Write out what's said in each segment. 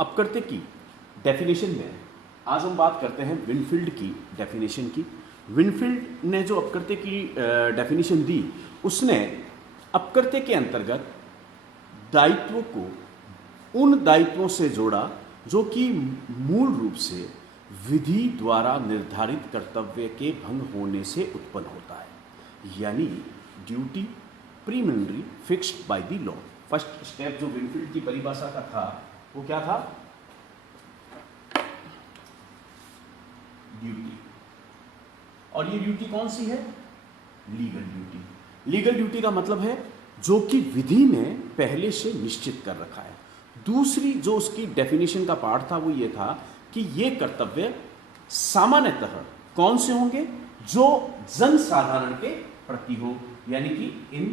अपकृत्य की डेफिनेशन में आज हम बात करते हैं विनफील्ड की डेफिनेशन की। विनफील्ड ने जो अपकृत्य की डेफिनेशन दी, उसने अपकृत्य के अंतर्गत दायित्व को उन दायित्वों से जोड़ा जो कि मूल रूप से विधि द्वारा निर्धारित कर्तव्य के भंग होने से उत्पन्न होता है, यानी duty preliminary fixed by the law. First step जो विनफील्ड की परिभाषा का था वो क्या था? ड्यूटी। और ये ड्यूटी कौन सी है? Legal duty. लीगल ड्यूटी का मतलब है जो कि विधि ने पहले से निश्चित कर रखा है। दूसरी जो उसकी डेफिनेशन का पार्ट था वो ये था कि ये कर्तव्य सामान्यतः कौन से होंगे? जो जन साधारण के प्रति हो, यानी कि इन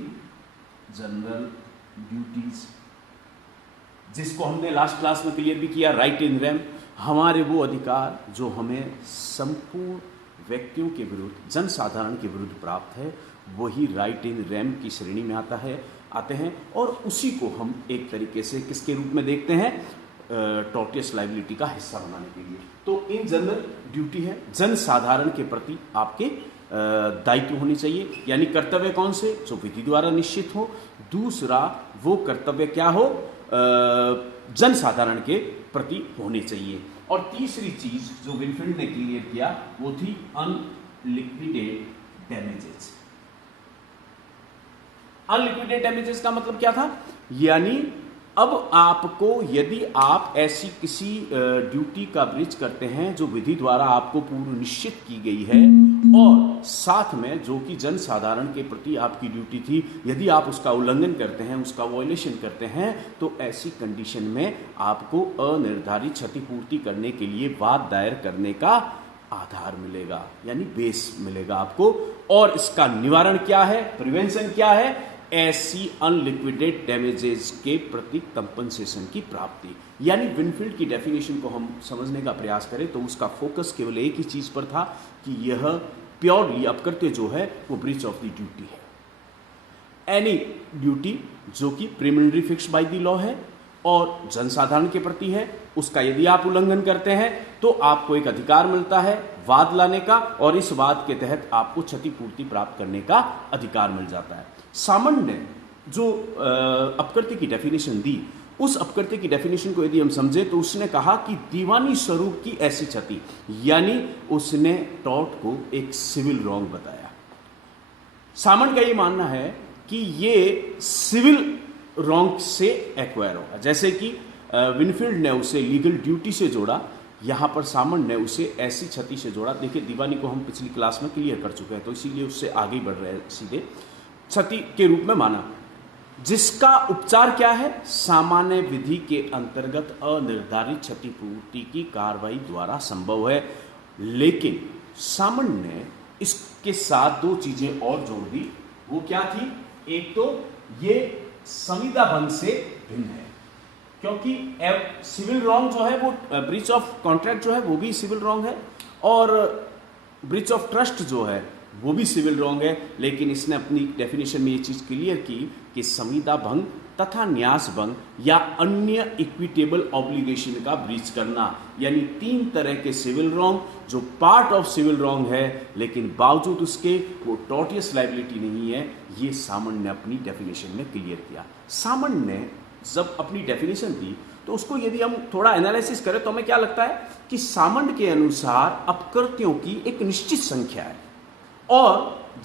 जनरल ड्यूटीज, जिसको हमने लास्ट क्लास में क्लियर भी किया, राइट इन रेम, हमारे वो अधिकार जो हमें संपूर्ण व्यक्तियों के विरुद्ध, जन साधारण के विरुद्ध प्राप्त है, वही राइट इन रेम की श्रेणी में आते हैं। और उसी को हम एक तरीके से किसके रूप में देखते हैं? टॉर्टियस लायबिलिटी का हिस्सा बनाने के लिए। तो इन जनरल ड्यूटी है, जन साधारण के प्रति आपके दायित्व होनी चाहिए, यानी कर्तव्य कौन से? जो विधि द्वारा निश्चित हो। दूसरा वो कर्तव्य क्या हो? जन साधारण के प्रति होने चाहिए। और तीसरी चीज जो विनफील्ड ने क्लियर किया वो थी अनलिक्विडेट डैमेजेस। अनलिक्विडेट डैमेजेस का मतलब क्या था? यानी अब आपको, यदि आप ऐसी किसी ड्यूटी का ब्रीच करते हैं जो विधि द्वारा आपको पूर्व निश्चित की गई है और साथ में जो कि जन साधारण के प्रति आपकी ड्यूटी थी, यदि आप उसका उल्लंघन करते हैं, उसका वायलेशन करते हैं, तो ऐसी कंडीशन में आपको अनिर्धारित क्षतिपूर्ति करने के लिए वाद दायर करने का आधार मिलेगा, यानी बेस मिलेगा आपको। और इसका निवारण क्या है? प्रिवेंशन क्या है? ऐसी अनलिक्विडेट डैमेजेस के प्रति कंपनसेशन की प्राप्ति। यानी विनफील्ड की डेफिनेशन को हम समझने का प्रयास करें तो उसका फोकस केवल एक ही चीज पर था कि यह प्योरली अपकृत्य जो है वो ब्रीच ऑफ द ड्यूटी है। एनी ड्यूटी जो कि preliminary fixed by the law है और जनसाधारण के प्रति है, उसका यदि आप उल्लंघन करते हैं तो आपको एक अधिकार मिलता है वाद लाने का, और इस वाद के तहत आपको क्षतिपूर्ति प्राप्त करने का अधिकार मिल जाता है। सामंत ने जो अपकृत्य की डेफिनेशन दी, उस अपकृत्य की डेफिनेशन को यदि हम समझे तो उसने कहा कि दीवानी स्वरूप की ऐसी क्षति, यानी उसने टॉर्ट को एक सिविल रॉन्ग बताया। सामंत का ये मानना है कि ये सिविल रॉन्ग से एक्वायर होगा। जैसे कि विनफील्ड ने उसे लीगल ड्यूटी से जोड़ा, यहां पर सामंत ने उसे ऐसी क्षति से जोड़ा। देखिए, दीवानी को हम पिछली क्लास में क्लियर कर चुके हैं, तो इसीलिए उससे आगे बढ़ रहे हैं, सीधे क्षति के रूप में माना, जिसका उपचार क्या है? सामान्य विधि के अंतर्गत अनिर्धारित क्षतिपूर्ति की कार्रवाई द्वारा संभव है। लेकिन सामंत ने इसके साथ दो चीजें और जोड़ दी। वो क्या थी? एक तो ये संविदा भंग से भिन्न है, क्योंकि सिविल रॉन्ग जो है वो ब्रीच ऑफ कॉन्ट्रैक्ट जो है वो भी सिविल रॉन्ग है, और ब्रीच ऑफ ट्रस्ट जो है वो भी सिविल रॉन्ग है। लेकिन इसने अपनी डेफिनेशन में ये चीज क्लियर की कि संविदा भंग तथा न्यास भंग या अन्य इक्विटेबल ऑब्लिगेशन का ब्रीच करना, यानी तीन तरह के सिविल रॉन्ग जो पार्ट ऑफ सिविल रॉन्ग है लेकिन बावजूद उसके वो टॉर्टियस लायबिलिटी नहीं है, ये सामंत ने अपनी डेफिनेशन में क्लियर किया। सामंत ने जब अपनी डेफिनेशन दी तो उसको यदि हम थोड़ा एनालिसिस करें तो हमें क्या लगता है कि सामंत के अनुसार अपकृत्यों की एक निश्चित संख्या है और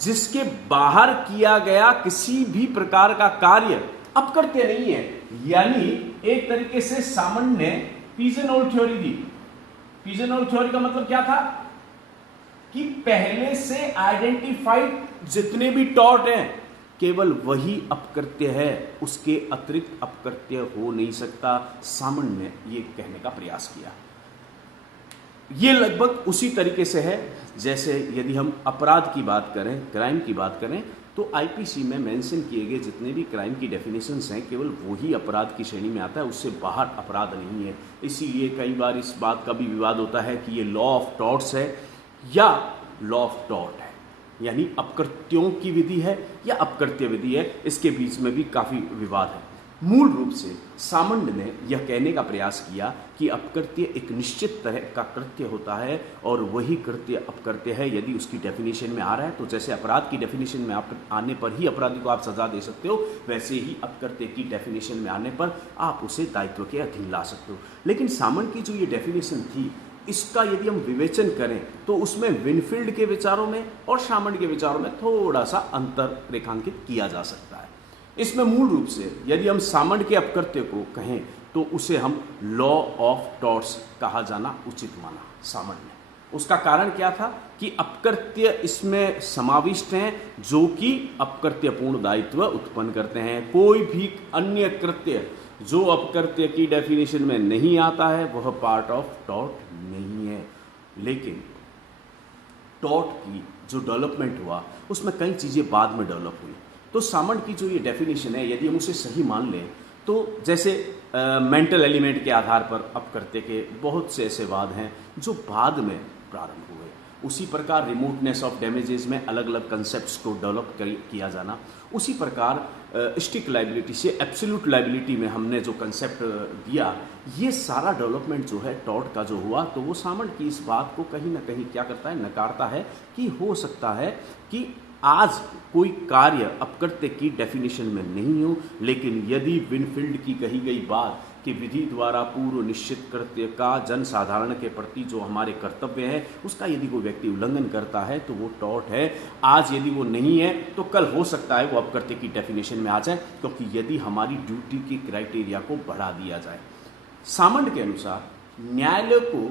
जिसके बाहर किया गया किसी भी प्रकार का कार्य अपकृत्य नहीं है। यानी एक तरीके से सामंत ने पिजनहोल थ्योरी दी। पिजनहोल थ्योरी का मतलब क्या था कि पहले से आइडेंटिफाइड जितने भी टॉर्ट हैं केवल वही अपकृत्य है, उसके अतिरिक्त अपकृत्य हो नहीं सकता। सामंत ने ये कहने का प्रयास किया। ये लगभग उसी तरीके से है जैसे यदि हम अपराध की बात करें, क्राइम की बात करें, तो आईपीसी में मेंशन किए गए जितने भी क्राइम की डेफिनेशंस हैं केवल वही अपराध की श्रेणी में आता है, उससे बाहर अपराध नहीं है। इसीलिए कई बार इस बात का भी विवाद होता है कि ये लॉ ऑफ टॉर्ट्स है या लॉ ऑफ टॉर्ट है, यानी अपकृत्यों की विधि है या अपकृत्य विधि है, इसके बीच में भी काफ़ी विवाद है। मूल रूप से सामंड ने यह कहने का प्रयास किया कि अपकृत्य एक निश्चित तरह का कृत्य होता है और वही कृत्य अपकृत्य है यदि उसकी डेफिनेशन में आ रहा है। तो जैसे अपराध की डेफिनेशन में आने पर ही अपराधी को आप सजा दे सकते हो, वैसे ही अपकृत्य की डेफिनेशन में आने पर आप उसे दायित्व के अधीन ला सकते हो। लेकिन सामंड की जो ये डेफिनेशन थी, इसका यदि हम विवेचन करें तो उसमें विनफील्ड के विचारों में और सामंड के विचारों में थोड़ा सा अंतर रेखांकित किया जा सकता है। इसमें मूल रूप से यदि हम सामंड के अपकृत्य को कहें तो उसे हम लॉ ऑफ टॉर्ट्स कहा जाना उचित माना सामंड ने। उसका कारण क्या था कि अपकृत्य इसमें समाविष्ट हैं जो कि अपकृत्यपूर्ण दायित्व उत्पन्न करते हैं। कोई भी अन्य कृत्य जो अपकृत्य की डेफिनेशन में नहीं आता है वह पार्ट ऑफ टॉर्ट नहीं है। लेकिन टॉर्ट की जो डेवलपमेंट हुआ उसमें कई चीज़ें बाद में डेवलप हुई। तो सामंड की जो ये डेफिनेशन है यदि हम उसे सही मान लें तो जैसे मेंटल एलिमेंट के आधार पर अपकृत्य के बहुत से ऐसे वाद हैं जो बाद में प्रारंभ हुए। उसी प्रकार रिमोटनेस ऑफ डैमेजेस में अलग अलग कंसेप्ट्स को डेवलप किया जाना, उसी प्रकार स्टिक लाइबिलिटी से एब्सोल्यूट लाइबिलिटी में हमने जो कंसेप्ट दिया, ये सारा डेवलपमेंट जो है टॉर्ट का जो हुआ, तो वो सामंड की इस बात को कहीं ना कहीं क्या करता है, नकारता है कि हो सकता है कि आज कोई कार्य अपकृत्य की डेफिनेशन में नहीं हो, लेकिन यदि विनफील्ड की कही गई बात कि विधि द्वारा पूर्व निश्चित कृत्य का जन साधारण के प्रति जो हमारे कर्तव्य है उसका यदि कोई व्यक्ति उल्लंघन करता है तो वो टॉर्ट है। आज यदि वो नहीं है तो कल हो सकता है वो अपकृत्य की डेफिनेशन में आ जाए, क्योंकि यदि हमारी ड्यूटी की क्राइटेरिया को बढ़ा दिया जाए। सामंड के अनुसार न्यायालय को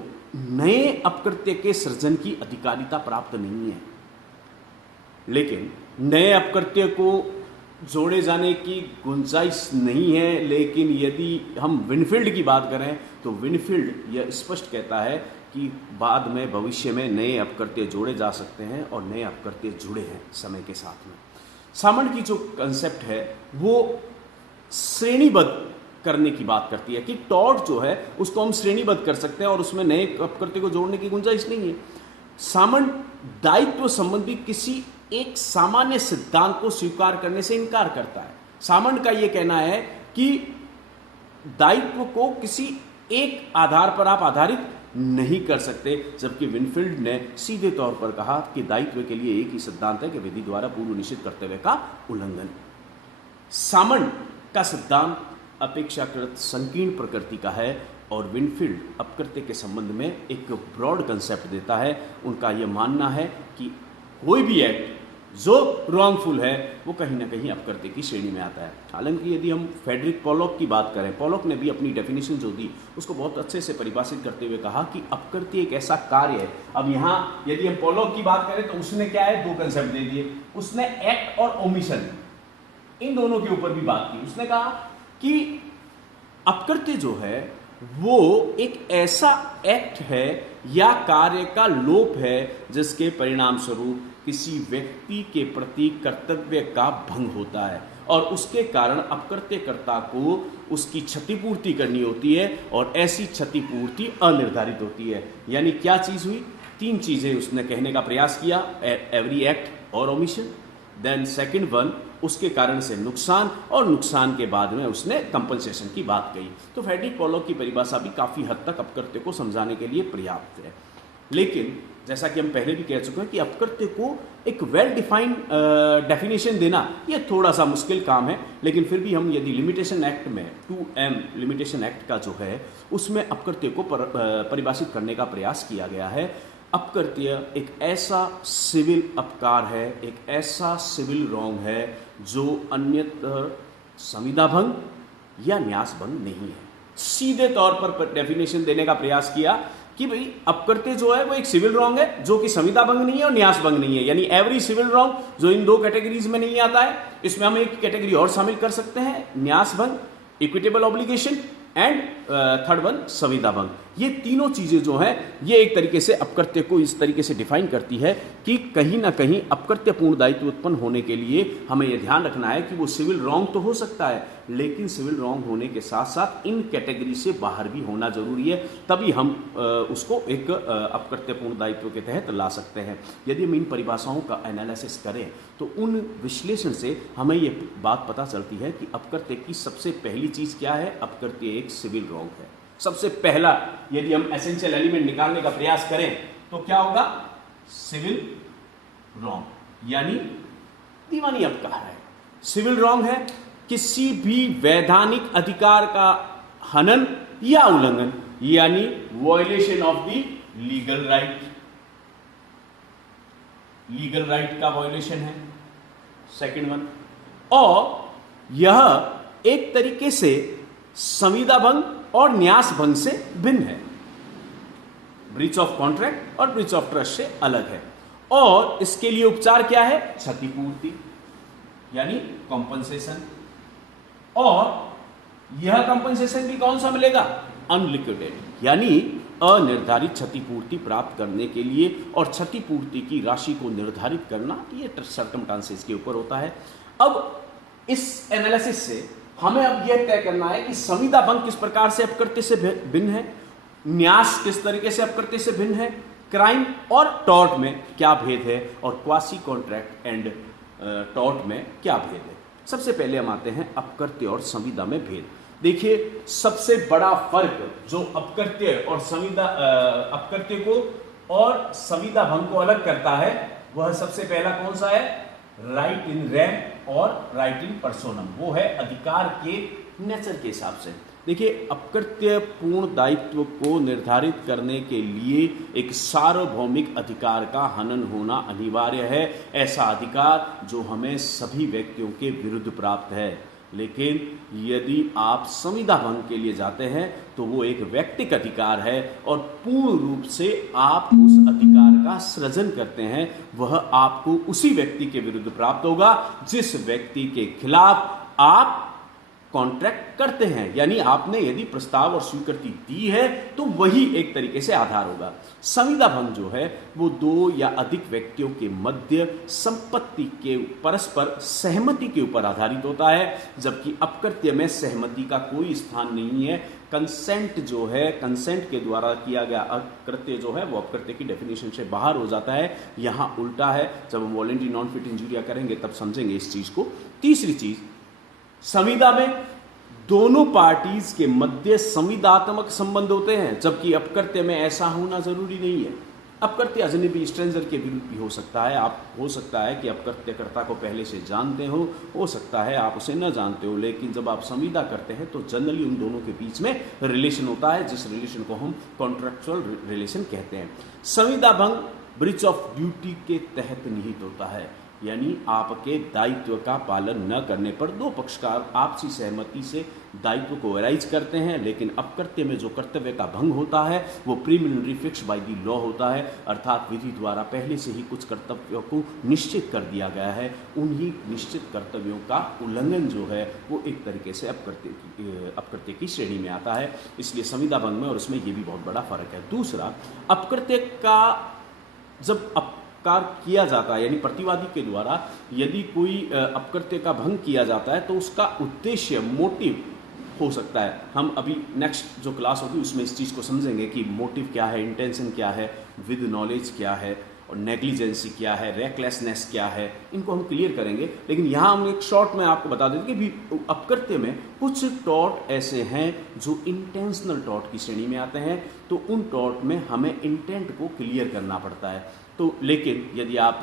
नए अपकृत्य के सृजन की अधिकारिता प्राप्त नहीं है, लेकिन नए अपकृत्य को जोड़े जाने की गुंजाइश नहीं है। लेकिन यदि हम विनफील्ड की बात करें तो विनफील्ड यह स्पष्ट कहता है कि बाद में भविष्य में नए अपकृत्य जोड़े जा सकते हैं और नए अपकृत्य जुड़े हैं समय के साथ में। सामंड की जो कंसेप्ट है वो श्रेणीबद्ध करने की बात करती है कि टॉर्ट जो है उसको हम श्रेणीबद्ध कर सकते हैं और उसमें नए अपकृत्य को जोड़ने की गुंजाइश नहीं है। सामंड दायित्व संबंधी किसी एक सामान्य सिद्धांत को स्वीकार करने से इनकार करता है। सामंड का यह कहना है कि दायित्व को किसी एक आधार पर आप आधारित नहीं कर सकते, जबकि विनफील्ड ने सीधे तौर पर कहा कि दायित्व के लिए एक ही सिद्धांत है कि विधि द्वारा पूर्व निश्चित कर्तव्य का उल्लंघन। सामंड का सिद्धांत अपेक्षाकृत संकीर्ण प्रकृति का है और विनफील्ड अपकृत्य के संबंध में एक ब्रॉड कंसेप्ट देता है। उनका यह मानना है कि कोई भी एक्ट जो रॉन्गफुल है वो कहीं ना कहीं अपकृत्य की श्रेणी में आता है। हालांकि यदि हम फ्रेडरिक पोलॉक की बात करें, पोलॉक ने भी अपनी डेफिनेशन जो दी उसको बहुत अच्छे से परिभाषित करते हुए कहा कि अपकृत्य एक ऐसा कार्य है। अब यहाँ यदि हम पोलॉक की बात करें तो उसने क्या है, दो कंसेप्ट दे दिए। उसने एक्ट और ओमिशन, इन दोनों के ऊपर भी बात की। उसने कहा कि अपकृत्य जो है वो एक ऐसा एक्ट है या कार्य का लोप है जिसके परिणाम स्वरूप किसी व्यक्ति के प्रति कर्तव्य का भंग होता है और उसके कारण अपकृत्यकर्ता को उसकी क्षतिपूर्ति करनी होती है और ऐसी क्षतिपूर्ति अनिर्धारित होती है। यानी क्या चीज हुई, तीन चीजें उसने कहने का प्रयास किया, एवरी एक्ट और ओमिशन, देन सेकंड वन उसके कारण से नुकसान, और नुकसान के बाद में उसने कंपनसेशन की बात कही। तो फ्रेडरिक पोलॉक की परिभाषा भी काफी हद तक अपकृत्य को समझाने के लिए पर्याप्त है। लेकिन जैसा कि हम पहले भी कह चुके हैं कि अपकृत्य को एक वेल डिफाइंड डेफिनेशन देना ये थोड़ा सा मुश्किल काम है। लेकिन फिर भी हम यदि लिमिटेशन एक्ट में 2M लिमिटेशन एक्ट का जो है उसमें अपकृत्य को परिभाषित करने का प्रयास किया गया है। अपकृत्य एक ऐसा सिविल अपकार है, एक ऐसा सिविल रॉन्ग है जो अन्यत्र संविदा भंग या न्यास भंग नहीं है। सीधे तौर पर डेफिनेशन देने का प्रयास किया कि भाई अपकृत्य जो है वो एक सिविल रॉन्ग है जो कि संविदा भंग नहीं है और न्यास भंग नहीं है। यानी एवरी सिविल रॉन्ग जो इन दो कैटेगरीज में नहीं आता है, इसमें हम एक कैटेगरी और शामिल कर सकते हैं, न्यास भंग, equitable obligation and third one संविदा भंग। ये तीनों चीजें जो हैं ये एक तरीके से अपकृत्य को इस तरीके से डिफाइन करती है कि कहीं ना कहीं अपकृत्यपूर्ण दायित्व उत्पन्न होने के लिए हमें यह ध्यान रखना है कि वो सिविल रॉन्ग तो हो सकता है, लेकिन सिविल रॉन्ग होने के साथ साथ इन कैटेगरी से बाहर भी होना जरूरी है, तभी हम उसको एक अपकृत्यपूर्ण दायित्व के तहत ला सकते हैं। यदि हम इन परिभाषाओं का एनालिसिस करें तो उन विश्लेषण से हमें ये बात पता चलती है कि अपकृत्य की सबसे पहली चीज क्या है। अपकृत्य एक सिविल रॉन्ग है। सबसे पहला यदि हम एसेंशियल एलिमेंट निकालने का प्रयास करें तो क्या होगा, सिविल रॉन्ग, यानी दीवानी अपकार है। सिविल रॉन्ग है किसी भी वैधानिक अधिकार का हनन या उल्लंघन, यानी violation of the legal right. Legal right का वॉयलेशन है सेकंड वन, और यह एक तरीके से संविदा भंग और न्यास भंग से भिन्न है। ब्रीच ऑफ कॉन्ट्रैक्ट और ब्रीच ऑफ ट्रस्ट से अलग है, और इसके लिए उपचार क्या है, क्षतिपूर्ति यानी कॉम्पनसेशन। और यह कॉम्पनसेशन भी कौन सा मिलेगा, अनलिक्विडेड, यानी अनिर्धारित क्षतिपूर्ति प्राप्त करने के लिए, और क्षतिपूर्ति की राशि को निर्धारित करना ये सर्कमस्टांसेस के ऊपर होता है। अब इस एनालिसिस से हमें अब यह तय करना है कि संविदा भंग किस प्रकार से अपकृत्य से भिन्न है, न्यास किस तरीके से अपकृत्य से भिन्न है, क्राइम और टॉर्ट में क्या भेद है, और क्वासी कॉन्ट्रैक्ट एंड टॉर्ट में क्या भेद है। सबसे पहले हम आते हैं अपकृत्य और संविदा में भेद। देखिए, सबसे बड़ा फर्क जो अपकृत्य और संविदा अपकृत्य को और संविदा भंग को अलग करता है, वह सबसे पहला कौन सा है, राइट इन रेम और राइट इन पर्सोनम। वो है अधिकार के नेचर के हिसाब से। देखिए, अपकृत्य पूर्ण दायित्व को निर्धारित करने के लिए एक सार्वभौमिक अधिकार का हनन होना अनिवार्य है। ऐसा अधिकार जो हमें सभी व्यक्तियों के विरुद्ध प्राप्त है। लेकिन यदि आप संविदा भंग के लिए जाते हैं तो वो एक व्यक्तिगत अधिकार है, और पूर्ण रूप से आप उस अधिकार का सृजन करते हैं। वह आपको उसी व्यक्ति के विरुद्ध प्राप्त होगा जिस व्यक्ति के खिलाफ आप कॉन्ट्रैक्ट करते हैं, यानी आपने यदि प्रस्ताव और स्वीकृति दी है तो वही एक तरीके से आधार होगा। संविदा भंग जो है वो दो या अधिक व्यक्तियों के मध्य संपत्ति के परस्पर सहमति के ऊपर आधारित होता है, जबकि अपकृत्य में सहमति का कोई स्थान नहीं है। कंसेंट जो है, कंसेंट के द्वारा किया गया अकृत्य जो है वो अपकृत्य की डेफिनेशन से बाहर हो जाता है। यहां उल्टा है। जब हम वॉलंटरी नॉन फिट इंजूरिया करेंगे तब समझेंगे इस चीज को। तीसरी चीज, संविदा में दोनों पार्टीज के मध्य संविदात्मक संबंध होते हैं, जबकि अपकृत्य में ऐसा होना जरूरी नहीं है। अपकृत्य अजनबी स्ट्रेंजर के विरुद्ध भी हो सकता है। आप हो सकता है कि अपकृत्यकर्ता को पहले से जानते हो सकता है आप उसे न जानते हो, लेकिन जब आप संविदा करते हैं तो जनरली उन दोनों के बीच में रिलेशन होता है, जिस रिलेशन को हम कॉन्ट्रैक्चुअल रिलेशन कहते हैं। संविदा भंग ब्रीच ऑफ ड्यूटी के तहत निहित होता है, यानी आपके दायित्व का पालन न करने पर दो पक्षकार आपसी सहमति से दायित्व को एराइज करते हैं। लेकिन अपकृत्य में जो कर्तव्य का भंग होता है वो preliminary fix by the law होता है, अर्थात विधि द्वारा पहले से ही कुछ कर्तव्यों को निश्चित कर दिया गया है। उन्हीं निश्चित कर्तव्यों का उल्लंघन जो है वो एक तरीके से अपकृत्य की श्रेणी में आता है। इसलिए संविदा भंग में और उसमें ये भी बहुत बड़ा फर्क है। दूसरा, अपकृत्य का जब अपकार किया जाता है, यानी प्रतिवादी के द्वारा यदि कोई अपकृत्य का भंग किया जाता है तो उसका उद्देश्य, मोटिव हो सकता है। हम अभी नेक्स्ट जो क्लास होगी उसमें इस चीज़ को समझेंगे कि मोटिव क्या है, इंटेंशन क्या है, विद नॉलेज क्या है, और नेग्लिजेंसी क्या है, रेकलेसनेस क्या है, इनको हम क्लियर करेंगे। लेकिन यहाँ हम एक शॉर्ट में आपको बता देते कि भी अपकृत्य में कुछ टॉर्ट ऐसे हैं जो इंटेंशनल टॉर्ट की श्रेणी में आते हैं, तो उन टॉर्ट में हमें इंटेंट को क्लियर करना पड़ता है। तो लेकिन यदि आप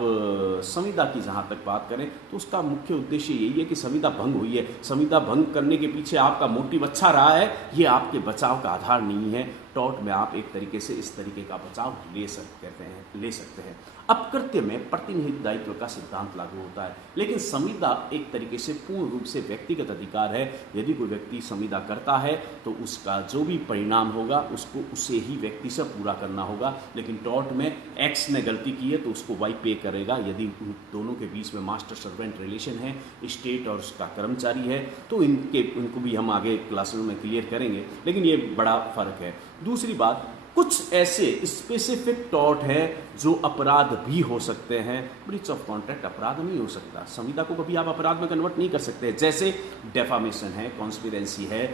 संविदा की जहाँ तक बात करें तो उसका मुख्य उद्देश्य यही है कि संविदा भंग हुई है, संविदा भंग करने के पीछे आपका मोटिव अच्छा रहा है, ये आपके बचाव का आधार नहीं है। टॉर्ट में आप एक तरीके से इस तरीके का बचाव ले सकते हैं। अपकृत्य में प्रतिनिहित दायित्व का सिद्धांत लागू होता है, लेकिन संविदा एक तरीके से पूर्ण रूप से व्यक्तिगत अधिकार है। यदि कोई व्यक्ति संविदा करता है तो उसका जो भी परिणाम होगा उसको उसे ही व्यक्ति से पूरा करना होगा। लेकिन टॉर्ट में एक्स ने गलती की है तो उसको वाई पे करेगा। यदि उन दोनों के बीच में मास्टर सर्वेंट रिलेशन है, स्टेट और उसका कर्मचारी है, तो इनको भी हम आगे क्लासेस में क्लियर करेंगे, लेकिन ये बड़ा फर्क है। दूसरी बात, कुछ ऐसे स्पेसिफिक टॉर्ट है जो अपराध भी हो सकते हैं। ब्रीच ऑफ कॉन्ट्रैक्ट अपराध नहीं हो सकता, संविदा को कभी आप अपराध में कन्वर्ट नहीं कर सकते। जैसे डेफामेशन है, कॉन्स्पिरेंसी है,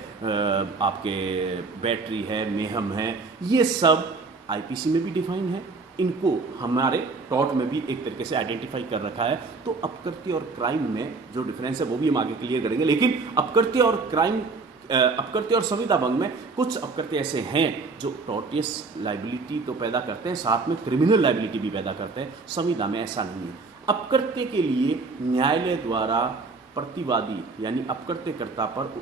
आपके बैटरी है, मेहम है, ये सब आईपीसी में भी डिफाइन है, इनको हमारे टॉर्ट में भी एक तरीके से आइडेंटिफाई कर रखा है। तो अपकृत्य और क्राइम में जो डिफरेंस है वो भी हम आगे क्लियर करेंगे। लेकिन अपकृत्य और क्राइम, अपकृत्य और संविदा भंग में कुछ अपकृत्य ऐसे हैं जो टॉर्टियस लाइबिलिटी तो पैदा करते हैं, साथ में क्रिमिनल लाइबिलिटी भी पैदा करते हैं। संविदा में ऐसा नहीं है। अपकृत्य के लिए न्यायालय द्वारा प्रतिवादी यानी अपकृत्यकर्ता पर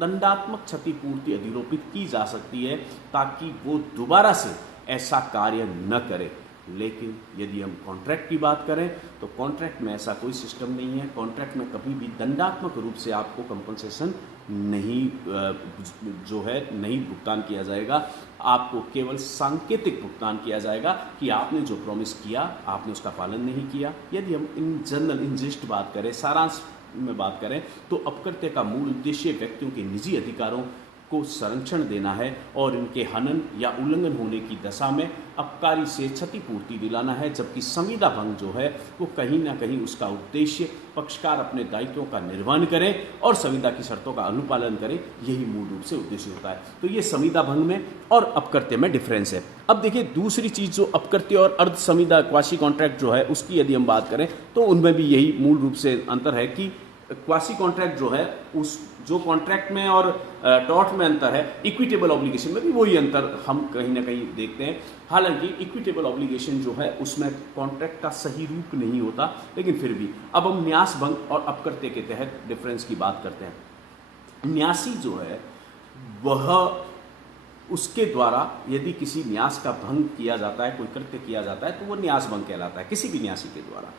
दंडात्मक क्षतिपूर्ति अधिरोपित की जा सकती है ताकि वो दोबारा से ऐसा कार्य न करे। लेकिन यदि हम कॉन्ट्रैक्ट की बात करें तो कॉन्ट्रैक्ट में ऐसा कोई सिस्टम नहीं है। कॉन्ट्रैक्ट में कभी भी दंडात्मक रूप से आपको कंपनसेशन नहीं नहीं भुगतान किया जाएगा। आपको केवल सांकेतिक भुगतान किया जाएगा कि आपने जो प्रॉमिस किया आपने उसका पालन नहीं किया। यदि हम इन जनरल इन जिस्ट बात करें, सारांश में बात करें, तो अपकृत्य का मूल उद्देश्य व्यक्तियों के निजी अधिकारों को संरक्षण देना है और इनके हनन या उल्लंघन होने की दशा में अपकारी से क्षतिपूर्ति दिलाना है। जबकि संविदा भंग जो है वो कहीं ना कहीं उसका उद्देश्य पक्षकार अपने दायित्वों का निर्वहन करें और संविदा की शर्तों का अनुपालन करें, यही मूल रूप से उद्देश्य होता है। तो ये संविदा भंग में और अपकृत्य में डिफरेंस है। अब देखिए दूसरी चीज़ जो अपकृत्य और अर्ध संविदा क्वासी कॉन्ट्रैक्ट जो है उसकी यदि हम बात करें तो उनमें भी यही मूल रूप से अंतर है कि क्वासी कॉन्ट्रैक्ट जो है उस जो कॉन्ट्रैक्ट में और टॉर्ट में अंतर है, इक्विटेबल ऑब्लिगेशन में भी वही अंतर हम कहीं ना कहीं देखते हैं। हालांकि इक्विटेबल ऑब्लिगेशन जो है उसमें कॉन्ट्रैक्ट का सही रूप नहीं होता, लेकिन फिर भी अब हम न्यास भंग और अपकृत्य के तहत डिफरेंस की बात करते हैं। न्यासी जो है वह उसके द्वारा यदि किसी न्यास का भंग किया जाता है, कोई कृत्य किया जाता है, तो वो न्यास भंग कहलाता है किसी भी न्यासी के द्वारा।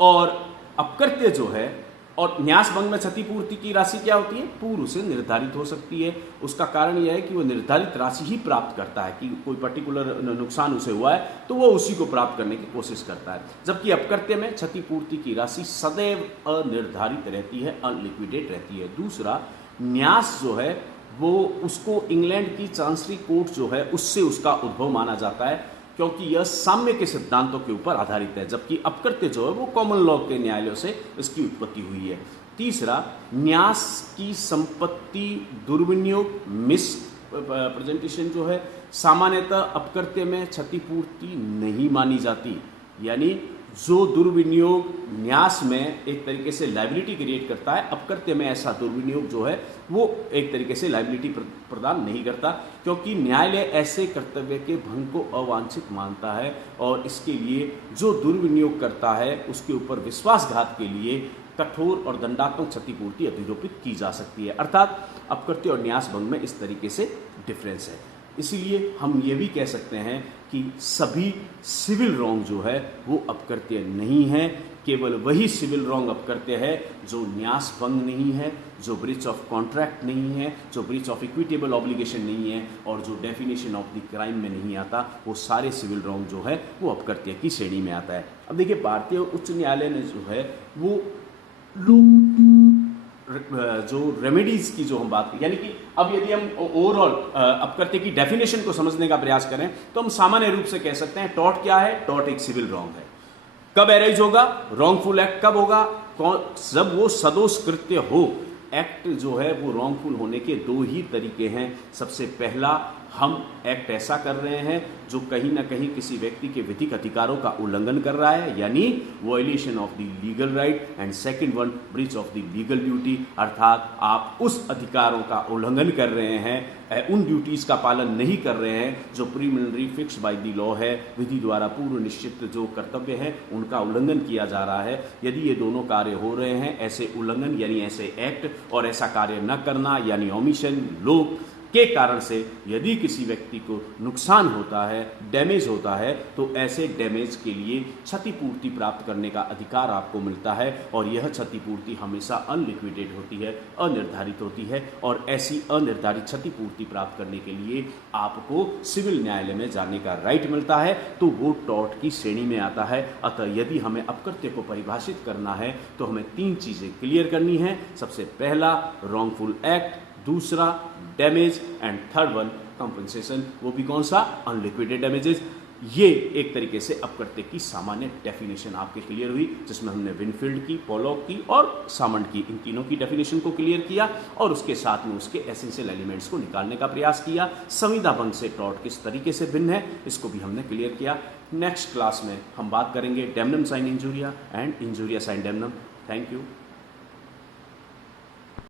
और अपकृत्य जो है और न्यास भंग में क्षतिपूर्ति की राशि क्या होती है, पूर्व से निर्धारित हो सकती है। उसका कारण यह है कि वो निर्धारित राशि ही प्राप्त करता है कि कोई पर्टिकुलर नुकसान उसे हुआ है तो वो उसी को प्राप्त करने की कोशिश करता है। जबकि अपकृत्य में क्षतिपूर्ति की राशि सदैव अनिर्धारित रहती है, अनलिक्विडेट रहती है। दूसरा, न्यास जो है वो उसको इंग्लैंड की चांसरी कोर्ट जो है उससे उसका उद्भव माना जाता है क्योंकि यह साम्य के सिद्धांतों के ऊपर आधारित है। जबकि अपकृत्य जो है वो कॉमन लॉ के न्यायालयों से इसकी उत्पत्ति हुई है। तीसरा, न्यास की संपत्ति दुर्विनियोग मिस प्रेजेंटेशन जो है सामान्यतः अपकृत्य में क्षतिपूर्ति नहीं मानी जाती। यानी जो दुर्विनियोग न्यास में एक तरीके से लाइबिलिटी क्रिएट करता है, अपकृत्य में ऐसा दुर्विनियोग जो है वो एक तरीके से लाइबिलिटी प्रदान नहीं करता, क्योंकि न्यायालय ऐसे कर्तव्य के भंग को अवांछित मानता है और इसके लिए जो दुर्विनियोग करता है उसके ऊपर विश्वासघात के लिए कठोर और दंडात्मक क्षतिपूर्ति अधिरोपित की जा सकती है। अर्थात अपकृत्य और न्यास भंग में इस तरीके से डिफरेंस है। इसीलिए हम ये भी कह सकते हैं कि सभी सिविल रॉन्ग जो है वो अपकृत्य नहीं है। केवल वही सिविल रॉन्ग अपकृत्य है जो न्यास भंग नहीं है, जो ब्रीच ऑफ कॉन्ट्रैक्ट नहीं है, जो ब्रीच ऑफ इक्विटेबल ऑब्लिगेशन नहीं है और जो डेफिनेशन ऑफ द क्राइम में नहीं आता। वो सारे सिविल रॉन्ग जो है वो अपकृत्य की श्रेणी में आता है। अब देखिए भारतीय उच्च न्यायालय ने जो है वो जो रेमेडीज की जो हम बात यानी कि अब यदि हम ओवरऑल अपकृत्य की डेफिनेशन को समझने का प्रयास करें तो हम सामान्य रूप से कह सकते हैं टॉर्ट क्या है, टॉर्ट एक सिविल रॉन्ग है। कब एराइज होगा, रॉन्गफुल एक्ट कब होगा, जब वो सदोष कृत्य हो। एक्ट जो है वो रॉन्गफुल होने के दो ही तरीके हैं। सबसे पहला, हम एक्ट ऐसा कर रहे हैं जो कहीं ना कहीं किसी व्यक्ति के विधिक अधिकारों का उल्लंघन कर रहा है, यानी violation of the legal right. And second one, breach of the legal duty, अर्थात आप उस अधिकारों का उल्लंघन कर रहे हैं, उन ड्यूटीज का पालन नहीं कर रहे हैं जो preliminary fix by the law है, विधि द्वारा पूर्व निश्चित जो कर्तव्य है उनका उल्लंघन किया जा रहा है। यदि ये दोनों कार्य हो रहे हैं, ऐसे उल्लंघन यानी ऐसे एक्ट और ऐसा कार्य न करना यानी ओमिशन, लोग के कारण से यदि किसी व्यक्ति को नुकसान होता है, डैमेज होता है, तो ऐसे डैमेज के लिए क्षतिपूर्ति प्राप्त करने का अधिकार आपको मिलता है और यह क्षतिपूर्ति हमेशा अनलिक्विडेट होती है, अनिर्धारित होती है। और ऐसी अनिर्धारित क्षतिपूर्ति प्राप्त करने के लिए आपको सिविल न्यायालय में जाने का राइट मिलता है, तो वो टॉर्ट की श्रेणी में आता है। अतः यदि हमें अपकृत्य को परिभाषित करना है तो हमें तीन चीजें क्लियर करनी है। सबसे पहला, रॉन्गफुल एक्ट, दूसरा damage, and third one compensation, वो भी कौन सा, अनलिक्विडेटेड डैमेजेस। ये एक तरीके से अपकृत्य की सामान्य डेफिनेशन आपके क्लियर हुई, जिसमें हमने विनफील्ड की, पोलॉक की और सामंड की, इन तीनों की डेफिनेशन को क्लियर किया और उसके साथ में उसके एसेंशियल एलिमेंट्स को निकालने का प्रयास किया। संविदा भंग से टॉर्ट किस तरीके से भिन्न है, इसको भी हमने क्लियर किया। नेक्स्ट क्लास में हम बात करेंगे damnum sine injuria and injuria sine damnum. Thank you.